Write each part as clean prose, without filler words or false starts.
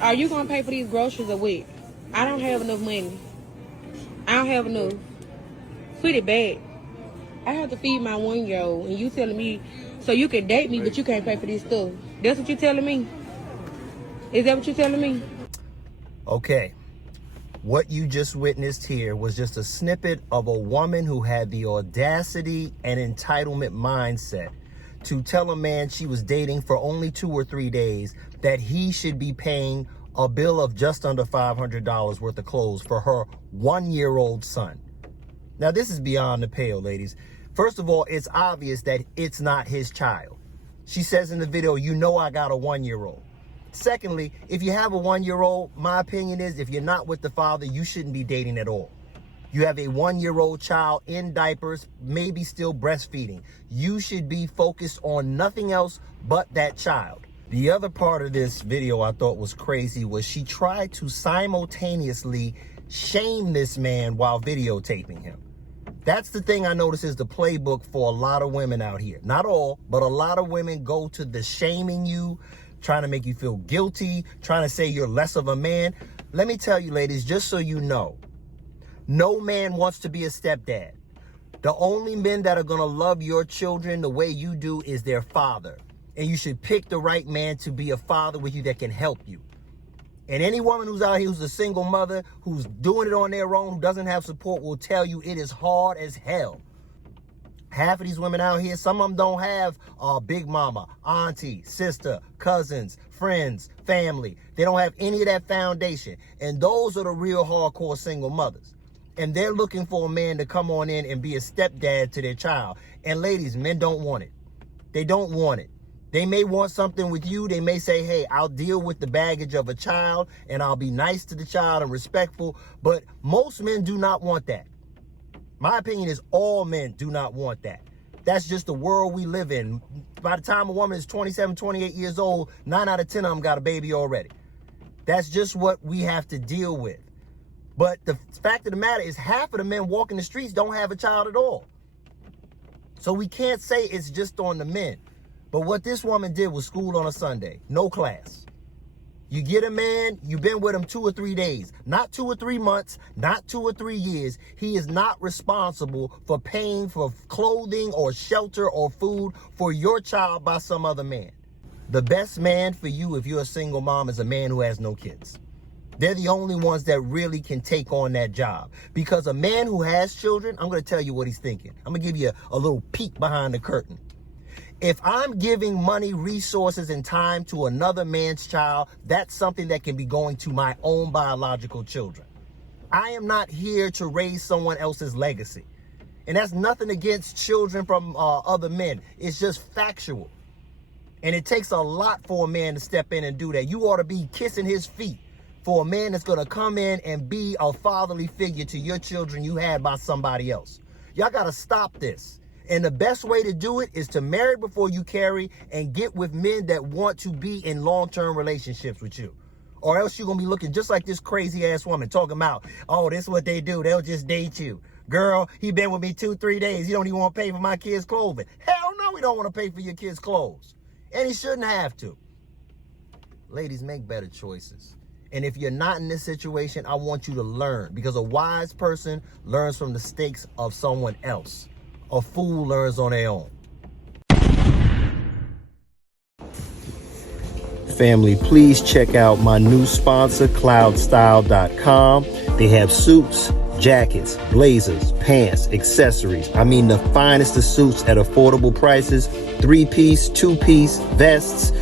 Are you gonna pay for these groceries or what? I don't have enough money. I don't have enough. Put it back. I have to feed my 1-year-old, and you telling me so you can date me, but you can't pay for this stuff. That's what you telling me? Is that what you telling me? Okay. What you just witnessed here was just a snippet of a woman who had the audacity and entitlement mindset to tell a man she was dating for only 2 or 3 days that he should be paying a bill of just under $500 worth of clothes for her 1-year-old son. Now, this is beyond the pale, ladies. First of all, it's obvious that it's not his child. She says in the video, you know I got a 1-year-old. Secondly, if you have a 1-year-old, my opinion is if you're not with the father, you shouldn't be dating at all. You have a 1-year-old child in diapers, maybe still breastfeeding. You should be focused on nothing else but that child. The other part of this video I thought was crazy was she tried to simultaneously shame this man while videotaping him. That's the thing I notice is the playbook for a lot of women out here. Not all, but a lot of women go to the shaming you, trying to make you feel guilty, trying to say you're less of a man. Let me tell you, ladies, just so you know, no man wants to be a stepdad. The only men that are going to love your children the way you do is their father. And you should pick the right man to be a father with you that can help you. And any woman who's out here who's a single mother, who's doing it on their own, who doesn't have support, will tell you it is hard as hell. Half of these women out here, some of them don't have a big mama, auntie, sister, cousins, friends, family. They don't have any of that foundation. And those are the real hardcore single mothers. And they're looking for a man to come on in and be a stepdad to their child. And ladies, men don't want it. They don't want it. They may want something with you. They may say, hey, I'll deal with the baggage of a child and I'll be nice to the child and respectful. But most men do not want that. My opinion is all men do not want that. That's just the world we live in. By the time a woman is 27, 28 years old, 9 out of 10 of them got a baby already. That's just what we have to deal with. But the fact of the matter is half of the men walking the streets don't have a child at all. So we can't say it's just on the men. But what this woman did was school on a Sunday, no class. You get a man, you've been with him 2 or 3 days, not 2 or 3 months, not 2 or 3 years. He is not responsible for paying for clothing or shelter or food for your child by some other man. The best man for you if you're a single mom is a man who has no kids. They're the only ones that really can take on that job. Because a man who has children, I'm going to tell you what he's thinking. I'm going to give you a little peek behind the curtain. If I'm giving money, resources, and time to another man's child, that's something that can be going to my own biological children. I am not here to raise someone else's legacy. And that's nothing against children from other men. It's just factual. And it takes a lot for a man to step in and do that. You ought to be kissing his feet for a man that's going to come in and be a fatherly figure to your children you had by somebody else. Y'all got to stop this. And the best way to do it is to marry before you carry and get with men that want to be in long-term relationships with you. Or else you're going to be looking just like this crazy-ass woman talking about, oh, this is what they do. They'll just date you. Girl, he been with me 2, 3 days. You don't even want to pay for my kids' clothing. Hell no, we don't want to pay for your kids' clothes. And he shouldn't have to. Ladies, make better choices. And if you're not in this situation, I want you to learn. Because a wise person learns from the mistakes of someone else. A fool learns on their own. Family, please check out my new sponsor, cloudstyle.com. They have suits, jackets, blazers, pants, accessories. I mean, the finest of suits at affordable prices. 3-piece, 2-piece, vests,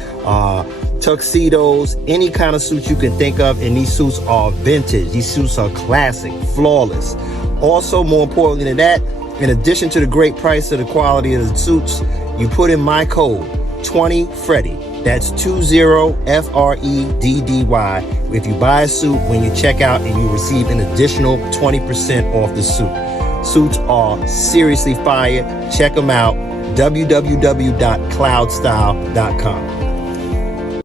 tuxedos, any kind of suit you can think of. And these suits are vintage. These suits are classic, flawless. Also, more importantly than that, in addition to the great price of the quality of the suits, you put in my code, 20FREDDY. That's 20FREDDY. If you buy a suit, when you check out, and you receive an additional 20% off the suit. Suits are seriously fire. Check them out. www.cloudstyle.com.